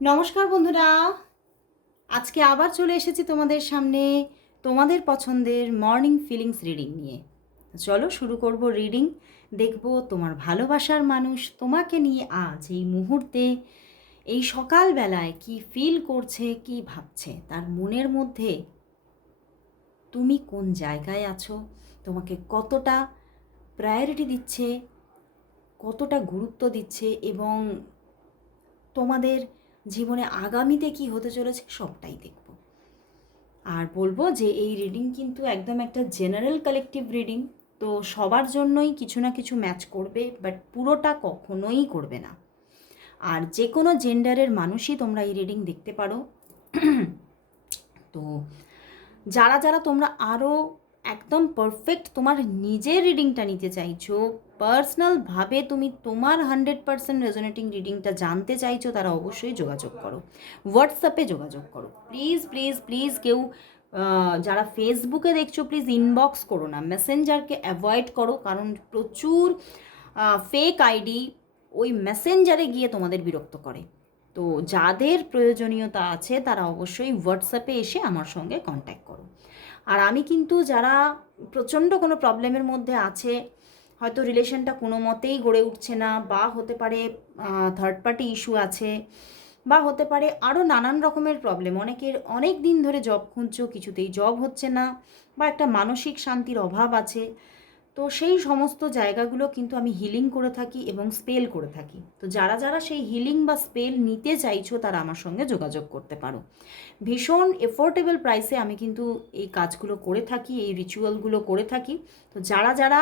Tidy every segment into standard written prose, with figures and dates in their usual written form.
নমস্কার বন্ধুরা, আজকে আবার চলে এসেছি তোমাদের সামনে তোমাদের পছন্দের মর্নিং ফিলিংস রিডিং নিয়ে। চলো শুরু করব রিডিং। দেখব তোমার ভালোবাসার মানুষ তোমাকে নিয়ে আজ এই মুহূর্তে এই সকালবেলায় কি ফিল করছে, কি ভাবছে, তার মনের মধ্যে তুমি কোন জায়গায় আছো, তোমাকে কতটা প্রায়োরিটি দিচ্ছে, কতটা গুরুত্ব দিচ্ছে এবং তোমাদের জীবনে আগামীতে কি হতে চলেছে সবটাই দেখব। আর বলবো যে এই রিডিং কিন্তু একদম একটা জেনারেল কালেকটিভ রিডিং, তো সবার জন্যই কিছু না কিছু ম্যাচ করবে, বাট পুরোটা কখনোই করবে না। আর যে কোনো জেন্ডারের মানুষই তোমরা এই রিডিং দেখতে পারো। তো যারা যারা তোমরা আরও একদম পারফেক্ট তোমার নিজের রিডিংটা নিতে চাইছো, পার্সোনালভাবে তুমি তোমার 100% রেজোনেটিং রিডিংটা জানতে চাইছো, তারা অবশ্যই যোগাযোগ করো, হোয়াটসঅ্যাপে যোগাযোগ করো। প্লিজ প্লিজ প্লিজ কেউ যারা ফেসবুকে দেখছো প্লিজ ইনবক্স করো না, মেসেঞ্জারকে অ্যাভয়েড করো, কারণ প্রচুর ফেক আইডি ওই মেসেঞ্জারে গিয়ে তোমাদের বিরক্ত করে। তো যাদের প্রয়োজনীয়তা আছে তারা অবশ্যই হোয়াটসঅ্যাপে এসে আমার সঙ্গে কন্ট্যাক্ট করো। আর আমি কিন্তু যারা প্রচণ্ড কোনো প্রবলেমের মধ্যে আছে, হয়তো রিলেশনটা কোনো মতেই গড়ে উঠছে না, বা হতে পারে থার্ড পার্টি ইস্যু আছে, বা হতে পারে আরও নানান রকমের প্রবলেম, অনেকের অনেক দিন ধরে জব খুঁজছো কিছুতেই জব হচ্ছে না, বা একটা মানসিক শান্তির অভাব আছে, তো সেই সমস্ত জায়গাগুলো কিন্তু আমি হিলিং করে থাকি এবং স্পেল করে থাকি। তো যারা যারা সেই হিলিং বা স্পেল নিতে চাইছো তারা আমার সঙ্গে যোগাযোগ করতে পারো। ভীষণ এফোর্ডেবল প্রাইসে আমি কিন্তু এই কাজগুলো করে থাকি, এই রিচুয়ালগুলো করে থাকি। তো যারা যারা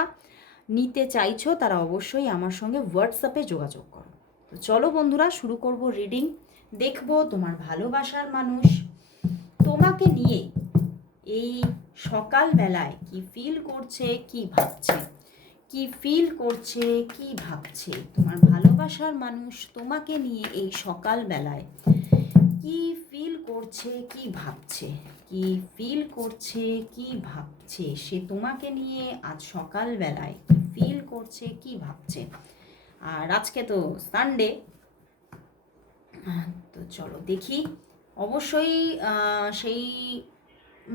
নিতে চাইছো তারা অবশ্যই আমার সঙ্গে হোয়াটসঅ্যাপে যোগাযোগ করো। তো চলো বন্ধুরা, শুরু করব রিডিং। দেখব তোমার ভালোবাসার মানুষ তোমাকে নিয়ে এই সকালবেলায় কি ফিল করছে, কি ভাবছে, কি ফিল করছে, কি ভাবছে। তোমার ভালোবাসার মানুষ তোমাকে নিয়ে এই সকালবেলায় কি ফিল করছে, কি ভাবছে, কি ফিল করছে, কি ভাবছে, সে তোমাকে নিয়ে আজ সকালবেলায় কি ফিল করছে, কি ভাবছে। আর আজকে তো সানডে, তো চলো দেখি। অবশ্যই সেই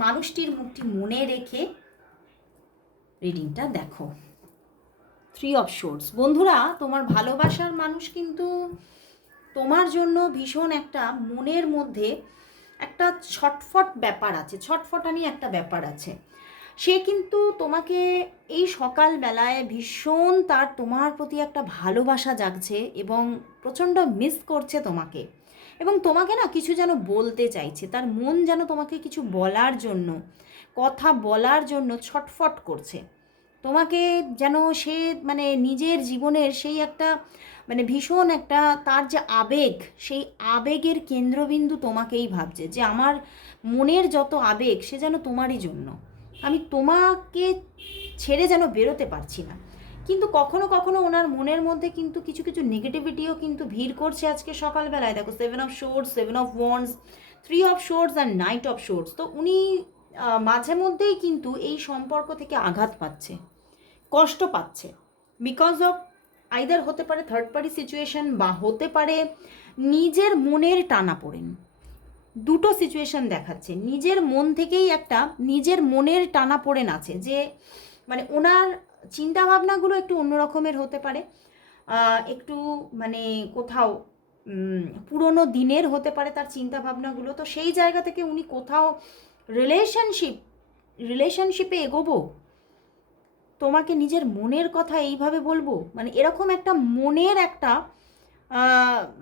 মানুষটির মুখটি মনে রেখে রিডিংটা দেখো। 3 অফ সোর্স। বন্ধুরা, তোমার ভালোবাসার মানুষ কিন্তু তোমার জন্য ভীষণ একটা মনের মধ্যে একটা ছটফট ব্যাপার আছে, ছটফটানি একটা ব্যাপার আছে। সে কিন্তু তোমাকে এই সকালবেলায় ভীষণ তার তোমার প্রতি একটা ভালোবাসা জাগছে এবং প্রচণ্ড মিস করছে তোমাকে, এবং তোমাকে না কিছু যেন বলতে চাইছে, তার মন যেন তোমাকে কিছু বলার জন্য, কথা বলার জন্য ছটফট করছে। তোমাকে যেন সে মানে নিজের জীবনের সেই একটা মানে ভীষণ একটা তার যে আবেগ, সেই আবেগের কেন্দ্রবিন্দু তোমাকেই ভাবছে, যে আমার মনের যত আবেগ সে যেন তোমারই জন্য, আমি তোমাকে ছেড়ে যেন বেরোতে পারছি না। কিন্তু কখনো কখনো ওনার মনের মধ্যে কিন্তু কিছু কিছু নেগেটিভিটিও কিন্তু ভিড় করছে আজকে সকালবেলায়। দেখো, 7 of swords, 7 of wands, 3 of swords আর নাইট অফ সোর্স। তো উনি মাঝে মধ্যেই কিন্তু এই সম্পর্ক থেকে আঘাত পাচ্ছে, কষ্ট পাচ্ছে, বিকজ অফ আইদার হতে পারে থার্ড পার্টি সিচুয়েশন, বা হতে পারে নিজের মনের টানাপোড়েন। দুটো সিচুয়েশন দেখাচ্ছে, নিজের মন থেকেই একটা নিজের মনের টানাপোড়েন আছে, যে মানে ওনার চিন্তাভাবনাগুলো একটু অন্য রকমের হতে পারে, একটু মানে কোথাও পুরনো দিনের হতে পারে তার চিন্তাভাবনাগুলো। তো সেই জায়গা থেকে উনি কোথাও রিলেশনশিপে এগোবো, তোমাকে নিজের মনের কথা এইভাবে বলবো, মানে এরকম একটা মনের একটা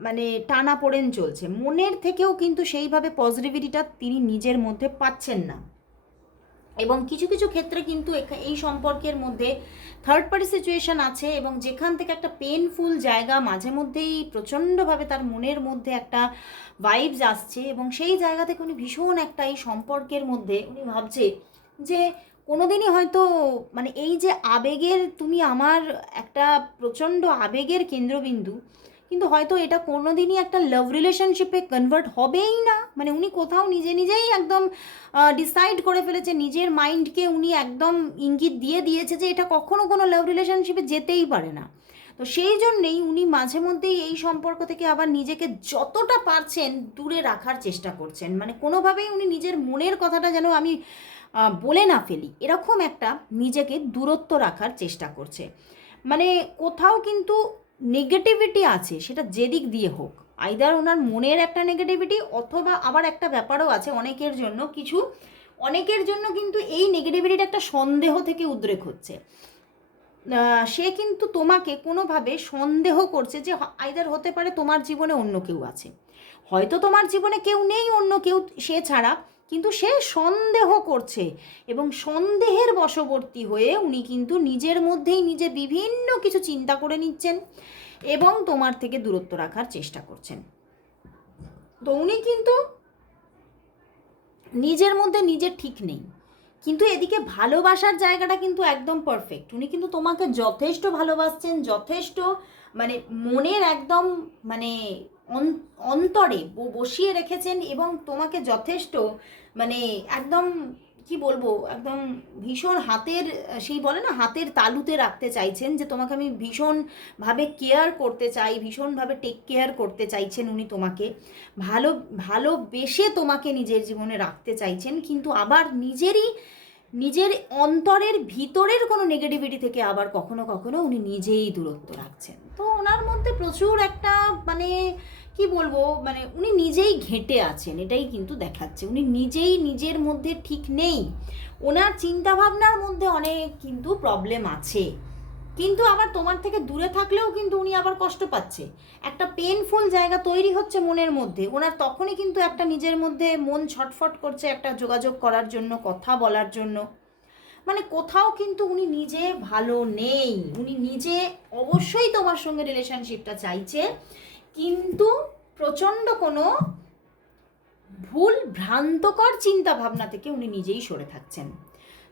মানে টানাপোড়েন চলছে। মনের থেকেও কিন্তু সেইভাবে পজিটিভিটিটা তিনি নিজের মধ্যে পাচ্ছেন না, এবং কিছু কিছু ক্ষেত্রে কিন্তু এই সম্পর্কের মধ্যে থার্ড পার্টি সিচুয়েশন আছে, এবং যেখান থেকে একটা পেনফুল জায়গা মাঝে মধ্যেই প্রচণ্ডভাবে তার মনের মধ্যে একটা ভাইবস আসছে, এবং সেই জায়গা থেকে উনি ভীষণ একটা এই সম্পর্কের মধ্যে উনি ভাবছে যে কোনোদিনই হয়তো মানে এই যে আবেগের, তুমি আমার একটা প্রচণ্ড আবেগের কেন্দ্রবিন্দু, কিন্তু হয়তো এটা কোনো দিনই একটা লাভ রিলেশনশিপে কনভার্ট হবেই না। মানে উনি কোথাও নিজে নিজেই একদম ডিসাইড করে ফেলেছে, নিজের মাইন্ডকে উনি একদম ইঙ্গিত দিয়ে দিয়েছে যে এটা কখনো কোনো লাভ রিলেশনশিপে যেতেই পারে না। তো সেই জন্যেই উনি মাঝে মধ্যেই এই সম্পর্ক থেকে আবার নিজেকে যতটা পারছেন দূরে রাখার চেষ্টা করছেন, মানে কোনোভাবেই উনি নিজের মনের কথাটা যেন আমি বলে না ফেলি, এরকম একটা নিজেকে দূরত্ব রাখার চেষ্টা করছে। মানে কোথাও কিন্তু নেগেটিভিটি আছে, সেটা যেদিক দিয়ে হোক, আইদার ওনার মনের একটা নেগেটিভিটি, অথবা আবার একটা ব্যাপারও আছে অনেকের জন্য কিন্তু এই নেগেটিভিটিটা একটা সন্দেহ থেকে উদ্রেক হচ্ছে। সে কিন্তু তোমাকে কোনোভাবে সন্দেহ করছে যে আইদার হতে পারে তোমার জীবনে অন্য কেউ আছে, হয়তো তোমার জীবনে কেউ নেই অন্য কেউ সে ছাড়া, কিন্তু সে সন্দেহ করছে, এবং সন্দেহের বশবর্তী হয়ে উনি কিন্তু নিজের মধ্যেই নিজে বিভিন্ন কিছু চিন্তা করে নিচ্ছেন এবং তোমার থেকে দূরত্ব রাখার চেষ্টা করছেন। তো উনি কিন্তু নিজের মধ্যে নিজে ঠিক নেই, কিন্তু এদিকে ভালোবাসার জায়গাটা কিন্তু একদম পারফেক্ট। উনি কিন্তু তোমাকে যথেষ্ট ভালোবাসছেন, যথেষ্ট মানে মনের একদম মানে অন্তরে বসিয়ে রেখেছেন, এবং তোমাকে যথেষ্ট মানে একদম কি বলবো, একদম ভীষণ হাতের, সেই বলে না হাতের তালুতে রাখতে চাইছেন, যে তোমাকে আমি ভীষণভাবে কেয়ার করতে চাই, ভীষণভাবে টেক কেয়ার করতে চাইছেন উনি তোমাকে, ভালোবেসে তোমাকে নিজের জীবনে রাখতে চাইছেন, কিন্তু আবার নিজের অন্তরের ভিতরের কোনো নেগেটিভিটি থেকে আবার কখনো কখনো উনি নিজেই দূরত্ব রাখছেন। তো ওনার মধ্যে প্রচুর একটা মানে কি বলবো, মানে উনি নিজেই ঘেঁটে আছেন, এটাই কিন্তু দেখাচ্ছে। উনি নিজেই নিজের মধ্যে ঠিক নেই, ওনার চিন্তাভাবনার মধ্যে অনেক কিন্তু প্রবলেম আছে, কিন্তু আবার তোমার থেকে দূরে থাকলেও কিন্তু উনি আবার কষ্ট পাচ্ছে, একটা পেনফুল জায়গা তৈরি হচ্ছে মনের মধ্যে ওনার, তখনই কিন্তু একটা নিজের মধ্যে মন ছটফট করছে একটা যোগাযোগ করার জন্য, কথা বলার জন্য। মানে কোথাও কিন্তু উনি নিজে ভালো নেই, উনি নিজে অবশ্যই তোমার সঙ্গে রিলেশনশিপটা চাইছে, কিন্তু প্রচণ্ড কোনো ভুল ভ্রান্তকর চিন্তা ভাবনা থেকে উনি নিজেই সরে থাকছেন।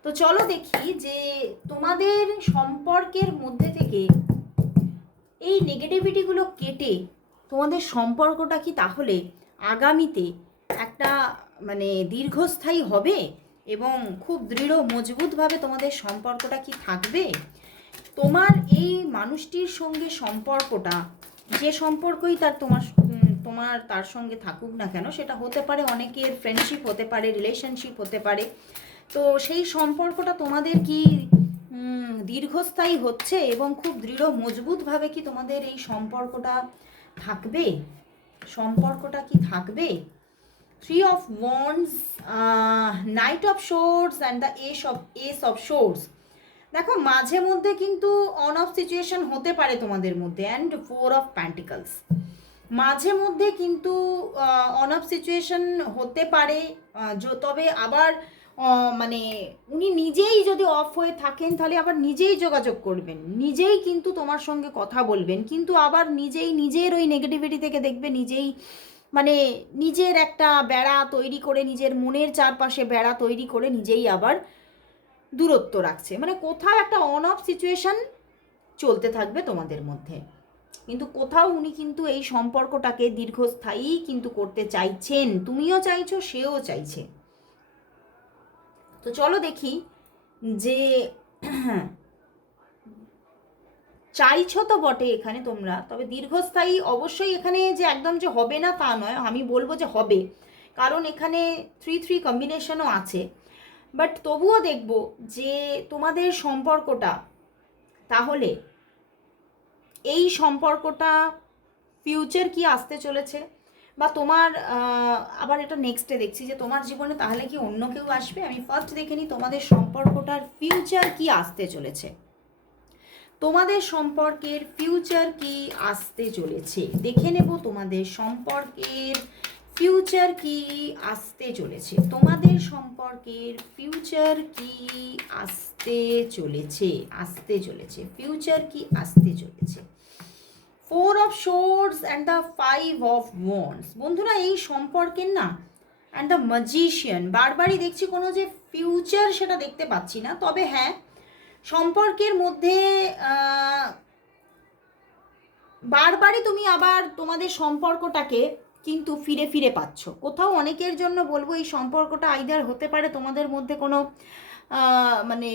তো চলো দেখি যে তোমাদের সম্পর্কের মধ্যে থেকে এই নেগেটিভিটিগুলো কেটে তোমাদের সম্পর্কটা কি তাহলে আগামীতে একটা মানে দীর্ঘস্থায়ী হবে, এবং খুব দৃঢ় মজবুতভাবে তোমাদের সম্পর্কটা কি থাকবে? তোমার এই মানুষটির সঙ্গে সম্পর্কটা, যে সম্পর্কই তোমার তার সঙ্গে থাকুক না কেন, সেটা হতে পারে অনেকের ফ্রেন্ডশিপ হতে পারে, রিলেশনশিপ হতে পারে, তো সেই সম্পর্কটা তোমাদের কি দীর্ঘস্থায়ী হচ্ছে এবং খুব দৃঢ় মজবুতভাবে কি তোমাদের এই সম্পর্কটা কি থাকবে? 3 of Wands, Knight of Swords and the Ace of Swords। দেখো মাঝে মধ্যে কিন্তু অন অফ সিচুয়েশন হতে পারে তোমাদের মধ্যে, অ্যান্ড 4 of Pentacles। মাঝে মধ্যে কিন্তু অন অফ সিচুয়েশন হতে পারে, তবে আবার মানে উনি নিজেই যদি অফ হয়ে থাকেন তাহলে আবার নিজেই যোগাযোগ করবেন, নিজেই কিন্তু তোমার সঙ্গে কথা বলবেন, কিন্তু আবার নিজের ওই নেগেটিভিটি থেকে দেখবে নিজেই মানে নিজের একটা বেড়া তৈরি করে, নিজের মনের চারপাশে বেড়া তৈরি করে নিজেই আবার দূরত্ব রাখছে। মানে কোথাও একটা অন অফ সিচুয়েশন চলতে থাকবে তোমাদের মধ্যে, কিন্তু কোথাও উনি কিন্তু এই সম্পর্কটাকে দীর্ঘস্থায়ী কিন্তু করতে চাইছেন, তুমিও চাইছো, সেও চাইছে। তো চলো দেখি যে চাইছো তো বটে এখানে তোমরা, তবে দীর্ঘস্থায়ী অবশ্যই এখানে যে একদম যে হবে না তা নয়, আমি বলবো যে হবে, কারণ এখানে 3-3 কম্বিনেশনও আছে, বাট তবুও দেখবো যে তোমাদের সম্পর্কটা তাহলে এই সম্পর্কটা ফিউচার কি আসতে চলেছে, বা তোমার আবার এটা নেক্সটে দেখছি যে তোমার জীবনে তাহলে কি অন্য কেউ আসবে। আমি ফার্স্ট দেখে নিই তোমাদের সম্পর্কটার ফিউচার কি আসতে চলেছে, তোমাদের সম্পর্কের ফিউচার কি আসতে চলেছে, দেখে নেব তোমাদের সম্পর্কের ফিউচার কি আসতে চলেছে, তোমাদের সম্পর্কের ফিউচার কি আসতে চলেছে ফিউচার কি আসতে চলেছে। 4 of Swords and the 5 of Wands। বন্ধুরা এই সম্পর্কের না অ্যান্ড দ্য ম্যাজিশিয়ান, বারবারই দেখছি কোনো যে ফিউচার সেটা দেখতে পাচ্ছি না, তবে হ্যাঁ সম্পর্কের মধ্যে বারবারই তুমি আবার তোমাদের সম্পর্কটাকে কিন্তু ফিরে পাচ্ছ কোথাও। অনেকের জন্য বলবো এই সম্পর্কটা আইদার হতে পারে তোমাদের মধ্যে কোনো মানে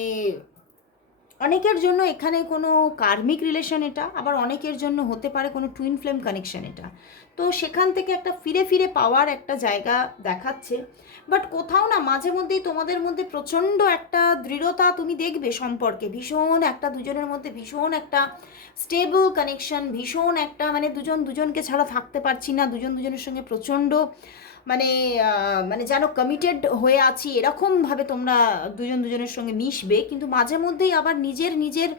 অনেকের জন্য এখানে কোনো কার্মিক রিলেশন, এটা আবার অনেকের জন্য হতে পারে কোনো টুইন ফ্লেম কানেকশন এটা। তো সেখান থেকে একটা ফিরে ফিরে পাওয়ার একটা জায়গা দেখাচ্ছে। বাট কোথাও না মাঝে মধ্যেই তোমাদের মধ্যে প্রচণ্ড একটা দৃঢ়তা তুমি দেখবে সম্পর্কে, ভীষণ একটা দুজনের মধ্যে ভীষণ একটা স্টেবল কানেকশন, ভীষণ একটা মানে দুজন দুজনকে ছাড়া থাকতে পারছি না, দুজন দুজনের সঙ্গে প্রচণ্ড মানে মানে যেন কমিটেড হয়ে আছি এরকমভাবে তোমরা দুজন দুজনের সঙ্গে মিশবে। কিন্তু মাঝে মধ্যেই আবার নিজের নিজের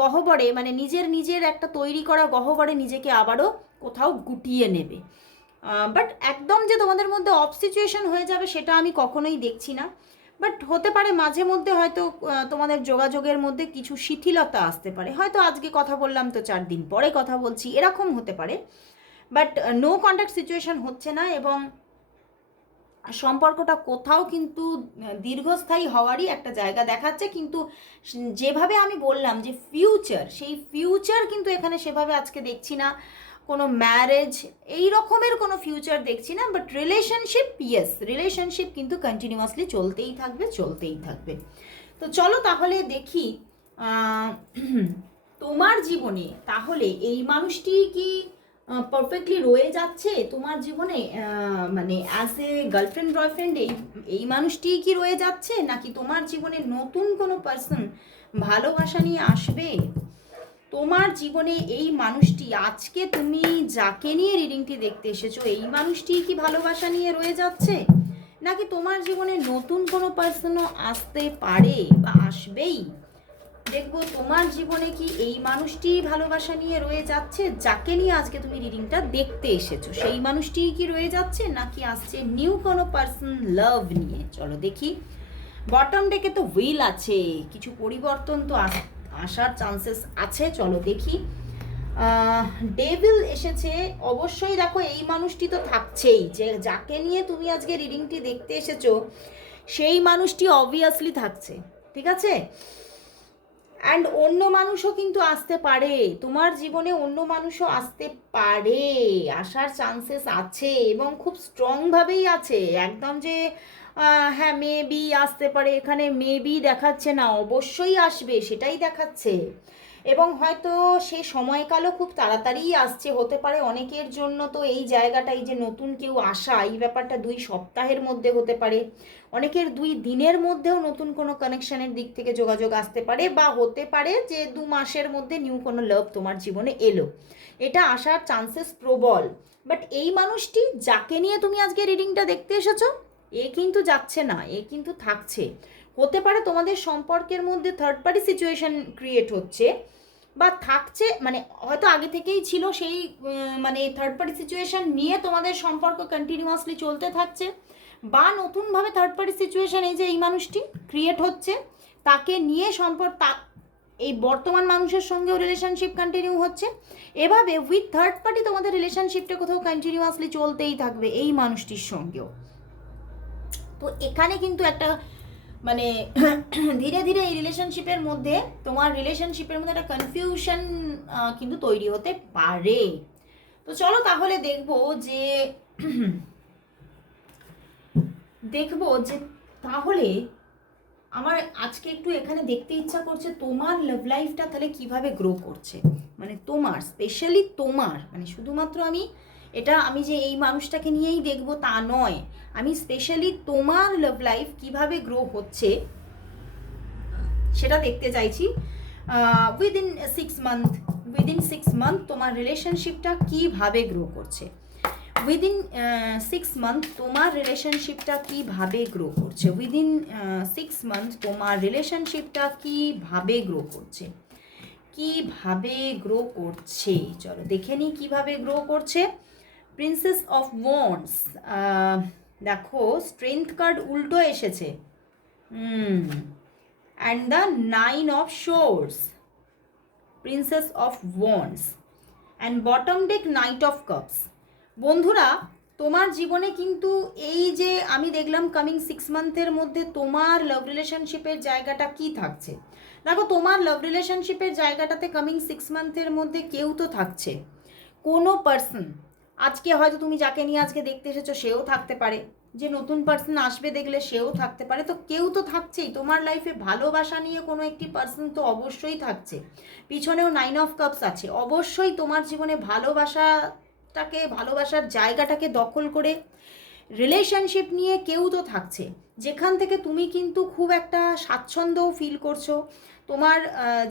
গহ্বরে মানে নিজের নিজের একটা তৈরি করা গহ্বরে নিজেকে আবারও কোথাও গুটিয়ে নেবে। বাট একদম যে তোমাদের মধ্যে অফ সিচুয়েশন হয়ে যাবে সেটা আমি কখনোই দেখছি না। বাট হতে পারে মাঝে মধ্যে হয়তো তোমাদের যোগাযোগের মধ্যে কিছু শিথিলতা আসতে পারে, হয়তো আজকে কথা বললাম তো 4 দিন পরে কথা বলছি, এরকম হতে পারে। বাট নো কন্ট্যাক্ট সিচুয়েশন হচ্ছে না, এবং সম্পর্কটা কোথাও কিন্তু দীর্ঘস্থায়ী হওয়ারই একটা জায়গা দেখাচ্ছে। কিন্তু যেভাবে আমি বললাম যে ফিউচার, সেই ফিউচার কিন্তু এখানে সেভাবে আজকে দেখছি না, কোনো ম্যারেজ এই রকমের কোনো ফিউচার দেখছি না। বাট রিলেশনশিপ, ইয়েস, রিলেশনশিপ কিন্তু কন্টিনিউয়াসলি চলতেই থাকবে, চলতেই থাকবে। তো চলো তাহলে দেখি তোমার জীবনে তাহলে এই মানুষটি কি পারফেক্টলি রয়ে যাচ্ছে তোমার জীবনে, মানে অ্যাজ এ গার্লফ্রেন্ড বয়ফ্রেন্ড এই এই মানুষটিই কি রয়ে যাচ্ছে, নাকি তোমার জীবনে নতুন কোনো পার্সন ভালোবাসা নিয়ে আসবে? তোমার জীবনে এই মানুষটি, আজকে তুমি যাকে নিয়ে রিডিংটি দেখতে এসেছো, এই মানুষটি কি ভালোবাসা নিয়ে রয়ে যাচ্ছে, নাকি তোমার জীবনে নতুন কোনো পার্সনও আসতে পারে বা আসবেই? দেখবো তোমার জীবনে কি এই মানুষটি ভালোবাসা নিয়ে রয়ে যাচ্ছে, যাকে নিয়ে আজকে তুমি রিডিংটা দেখতে এসেছো, সেই মানুষটি কি রয়ে যাচ্ছে, নাকি আসছে নিউ কোনো পার্সন লাভ নিয়ে? চলো দেখি। বটম ডেকে তো হুইল আছে, কিছু পরিবর্তন তো আসার চান্সেস আছে, চলো দেখি। ডেভিল এসেছে, অবশ্যই দেখো এই মানুষটি তো থাকছেই, যে যাকে নিয়ে তুমি আজকে রিডিংটি দেখতে এসেছো সেই মানুষটি অবভিয়াসলি থাকছে, ঠিক আছে? অ্যান্ড অন্য মানুষও কিন্তু আসতে পারে তোমার জীবনে, অন্য মানুষও আসতে পারে, আসার চান্সেস আছে এবং খুব স্ট্রংভাবেই আছে। একদম যে হ্যাঁ মেবি আসতে পারে, এখানে মেবি দেখাচ্ছে না, অবশ্যই আসবে সেটাই দেখাচ্ছে। এবং হয়তো সে সময়কালও খুব তাড়াতাড়িই আসছে, হতে পারে অনেকের জন্য তো এই জায়গাটাই যে নতুন কেউ আসা, এই ব্যাপারটা 2 সপ্তাহের মধ্যে হতে পারে, অনেকের 2 দিনের মধ্যেও নতুন কোনো কানেকশনের দিক থেকে যোগাযোগ আসতে পারে, বা হতে পারে যে 2 মাসের মধ্যে নিউ কোনো লাভ তোমার জীবনে এলো, এটা আসার চান্সেস প্রবল। বাট এই মানুষটি যাকে নিয়ে তুমি আজকে রিডিংটা দেখতে এসেছো, এ কিন্তু যাচ্ছে না, এ কিন্তু থাকছে। হতে পারে তোমাদের সম্পর্কের মধ্যে থার্ড পার্টি সিচুয়েশন ক্রিয়েট হচ্ছে বা থাকছে, মানে হয়তো আগে থেকেই ছিল সেই মানে থার্ড পার্টি সিচুয়েশন নিয়ে তোমাদের সম্পর্ক কন্টিনিউয়াসলি চলতে থাকছে, বা নতুনভাবে থার্ড পার্টি সিচুয়েশন এই যে এই মানুষটি ক্রিয়েট হচ্ছে তাকে নিয়ে এই বর্তমান মানুষের সঙ্গেও রিলেশনশিপ কন্টিনিউ হচ্ছে, এভাবে উইথ থার্ড পার্টি তোমাদের রিলেশনশিপটা কোথাও কন্টিনিউয়াসলি চলতেই থাকবে এই মানুষটির সঙ্গেও। তো এখানে কিন্তু একটা মানে ধীরে ধীরে এই রিলেশনশিপের মধ্যে তোমার রিলেশনশিপের মধ্যে একটা কনফিউশন কিন্তু তৈরি হতে পারে। তো চলো তাহলে দেখবো যে তাহলে আমার আজকে একটু এখানে দেখতে ইচ্ছা করছে তোমার লাভ লাইফটা তাহলে কিভাবে গ্রো করছে, মানে তোমার স্পেশালি তোমার, মানে শুধুমাত্র আমি যে এই মানুষটাকে নিয়েই দেখবো তা নয়, আমি স্পেশালি তোমার লাভ লাইফ কিভাবে গ্রো হচ্ছে সেটা দেখতে চাইছি। উইদিন 6 মান্থ তোমার রিলেশনশিপটা কিভাবে গ্রো করছে, উইদিন 6 মান্থ তোমার রিলেশনশিপটা কিভাবে গ্রো করছে, উইদিন 6 মান্থ তোমার রিলেশনশিপটা কিভাবে গ্রো করছে, কিভাবে গ্রো করছে। চলো দেখে নিই কিভাবে গ্রো করছে। প্রিন্সেস অফ ওয়ান্ডস, দেখো স্ট্রেংথ কার্ড উল্টো এসেছে, and the 9 of swords, princess of wands, and bottom day night of cups. বন্ধুরা তোমার জীবনে কিন্তু এই যে আমি দেখলাম কামিং 6 মান্থের মধ্যে তোমার লাভ রিলেশনশিপের জায়গাটা কি থাকছে, দেখো তোমার লাভ রিলেশনশিপের জায়গাটাতে কামিং 6 মান্থের মধ্যে কেউ তো থাকছে, কোনো পার্সন, আজকে হয়তো তুমি যাকে নিয়ে আজকে দেখতে এসেছো সেও থাকতে পারে, যে নতুন পার্সন আসবে দেখলে সেও থাকতে পারে, তো কেউ তো থাকছেই তোমার লাইফে। ভালোবাসা নিয়ে কোনো একটি পার্সন তো অবশ্যই থাকছে। পিছনেও 9 of Cups আছে, অবশ্যই তোমার জীবনে ভালোবাসার জায়গাটাকে দখল করে রিলেশনশিপ নিয়ে কেউ তো থাকছে, যেখান থেকে তুমি কিন্তু খুব একটা স্বাচ্ছন্দ্যও ফিল করছো। তোমার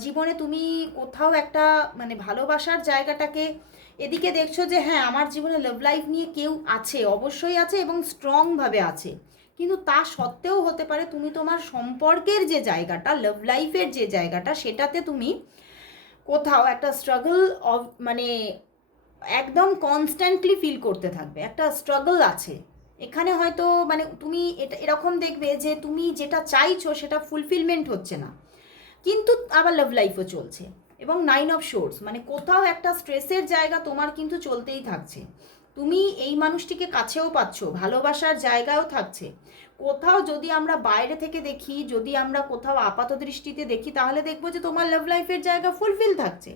জীবনে তুমি কোথাও একটা মানে ভালোবাসার জায়গাটাকে এদিকে দেখছো যে হ্যাঁ আমার জীবনে লাভ লাইফ নিয়ে কেউ আছে, অবশ্যই আছে এবং স্ট্রংভাবে আছে। কিন্তু তা সত্ত্বেও হতে পারে তুমি তোমার সম্পর্কের যে জায়গাটা, লাভ লাইফের যে জায়গাটা, সেটাতে তুমি কোথাও একটা স্ট্রাগল অফ মানে একদম কনস্ট্যান্টলি ফিল করতে থাকবে, একটা স্ট্রাগল আছে এখানে। হয়তো মানে তুমি এটা এরকম দেখবে যে তুমি যেটা চাইছো সেটা ফুলফিলমেন্ট হচ্ছে না, কিন্তু আবার লাভ লাইফও চলছে। এবং 9 of Swords মানে কোথাও একটা স্ট্রেসের জায়গা তোমার কিন্তু চলতেই থাকছে। তুমি এই মানুষটিকে কাছেও পাচ্ছ, ভালোবাসার জায়গায়ও থাকছে। কোথাও যদি আমরা বাইরে থেকে দেখি, যদি আমরা কোথাও আপাত দৃষ্টিতে দেখি, তাহলে দেখবো যে তোমার লাভ লাইফের জায়গা ফুলফিল থাকছে।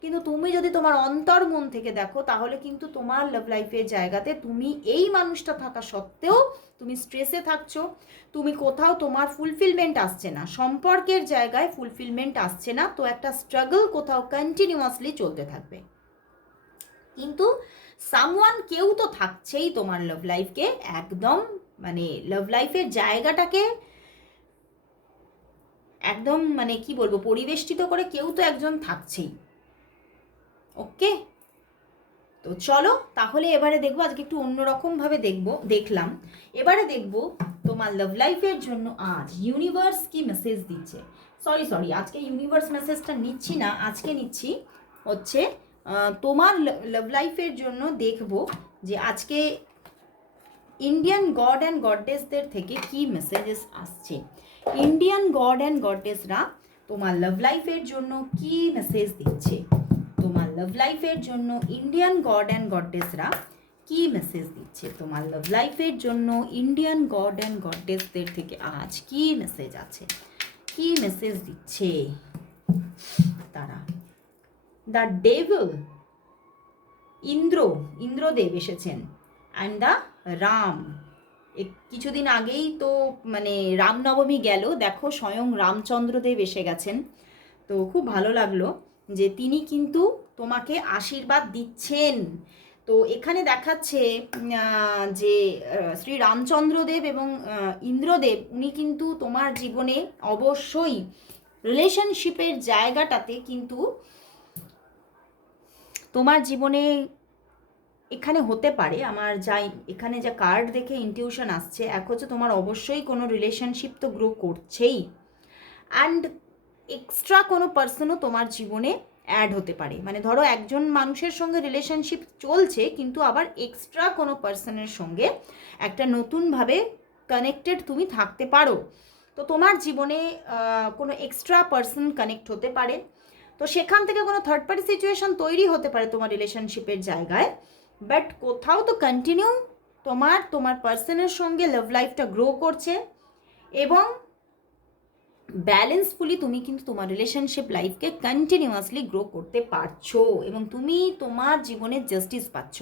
কিন্তু তুমি যদি তোমার অন্তর মন থেকে দেখো, তাহলে কিন্তু তোমার লাভ লাইফের জায়গাতে তুমি এই মানুষটা থাকা সত্ত্বেও তুমি স্ট্রেসে থাকছো। তুমি কোথাও তোমার ফুলফিলমেন্ট আসছে না, সম্পর্কের জায়গায় ফুলফিলমেন্ট আসছে না, তো একটা স্ট্রাগল কোথাও কন্টিনিউয়াসলি চলতে থাকবে। কিন্তু সামওয়ান কেউ তো থাকছেই তোমার লাভ লাইফকে একদম মানে লাভ লাইফের জায়গাটাকে একদম মানে কি বলবো পরিবেষ্টিত করে কেউ তো একজন থাকছেই। ওকে, তো চলো তাহলে এবারে দেখবো, আজকে একটু অন্যরকমভাবে দেখলাম। এবারে দেখবো তোমার লাভ লাইফের জন্য আজ ইউনিভার্স কি মেসেজ দিচ্ছে। সরি আজকে ইউনিভার্স মেসেজটা নিচ্ছি না, আজকে নিচ্ছি হচ্ছে তোমার লাভ লাইফের জন্য দেখবো যে আজকে ইন্ডিয়ান গড অ্যান্ড গডেসদের থেকে কি মেসেজেস আসছে। ইন্ডিয়ান গড অ্যান্ড গডেসরা তোমার লাভ লাইফের জন্য কি মেসেজ দিচ্ছে। তোমার লাভ লাইফের জন্য ইন্ডিয়ান গড অ্যান্ড গডেসরা কি মেসেজ দিচ্ছে। তোমার লাভ লাইফের জন্য ইন্ডিয়ান গড অ্যান্ড গডেসদের থেকে আজ কি মেসেজ আছে, কি মেসেজ দিচ্ছে তারা। দ্য ডেভিল, ইন্দ্রদেব এসেছেন, অ্যান্ড দ্য রাম। কিছুদিন আগেই তো মানে রামনবমী গেল, দেখো স্বয়ং রামচন্দ্রদেব এসে গেছেন। তো খুব ভালো লাগলো যে তিনি কিন্তু তোমাকে আশীর্বাদ দিচ্ছেন। তো এখানে দেখাচ্ছে যে শ্রী রামচন্দ্রদেব এবং ইন্দ্রদেব উনি কিন্তু তোমার জীবনে অবশ্যই রিলেশনশিপের জায়গাটাতে কিন্তু তোমার জীবনে এখানে হতে পারে, আমার যা এখানে যা কার্ড দেখে ইনটিউশন আসছে, এক হচ্ছে তোমার অবশ্যই কোনো রিলেশনশিপ তো গ্রো করছেই, অ্যান্ড এক্সট্রা কোনো পার্সনও তোমার জীবনে অ্যাড হতে পারে। মানে ধরো একজন মানুষের সঙ্গে রিলেশনশিপ চলছে, কিন্তু আবার এক্সট্রা কোনো পার্সনের সঙ্গে একটা নতুনভাবে কানেক্টেড তুমি থাকতে পারো। তো তোমার জীবনে কোনো এক্সট্রা পার্সন কানেক্ট হতে পারে, তো সেখান থেকে কোনো থার্ড পার্টি সিচুয়েশন তৈরি হতে পারে তোমার রিলেশনশিপের জায়গায়। বাট কোথাও তো কন্টিনিউ তোমার পার্সনের সঙ্গে লাভ লাইফটা গ্রো করছে, এবং ব্যালেন্সফুলি তুমি কিন্তু তোমার রিলেশনশিপ লাইফকে কন্টিনিউয়াসলি গ্রো করতে পারছো, এবং তুমি তোমার জীবনে জাস্টিস পাচ্ছ।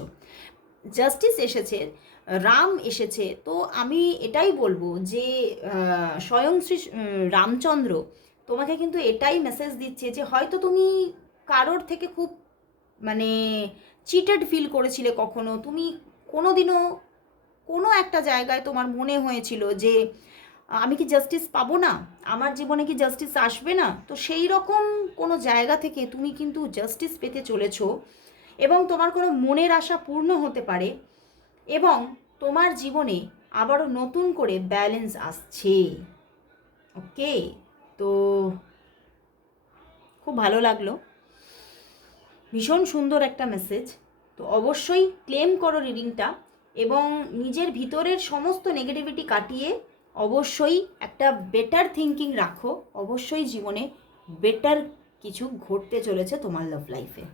জাস্টিস এসেছে, রাম এসেছে। তো আমি এটাই বলবো যে স্বয়ং শ্রী রামচন্দ্র তোমাকে কিন্তু এটাই মেসেজ দিচ্ছে যে হয়তো তুমি কারোর থেকে খুব মানে চিটেড ফিল করেছিলে, কখনো তুমি কোনোদিনও কোনো একটা জায়গায় তোমার মনে হয়েছিল যে আমি কি জাস্টিস পাবো না, আমার জীবনে কি জাস্টিস আসবে না। তো সেই রকম কোনো জায়গা থেকে তুমি কিন্তু জাস্টিস পেতে চলেছো, এবং তোমার কোনো মনের আশা পূর্ণ হতে পারে, এবং তোমার জীবনে আবারও নতুন করে ব্যালেন্স আসছে। ওকে, তো খুব ভালো লাগলো, ভীষণ সুন্দর একটা মেসেজ। তো অবশ্যই ক্লেম করো রিডিংটা, এবং নিজের ভিতরের সমস্ত নেগেটিভিটি কাটিয়ে অবশ্যই একটা বেটার থিঙ্কিং রাখো। অবশ্যই জীবনে বেটার কিছু ঘটতে চলেছে তোমার লাভ লাইফে।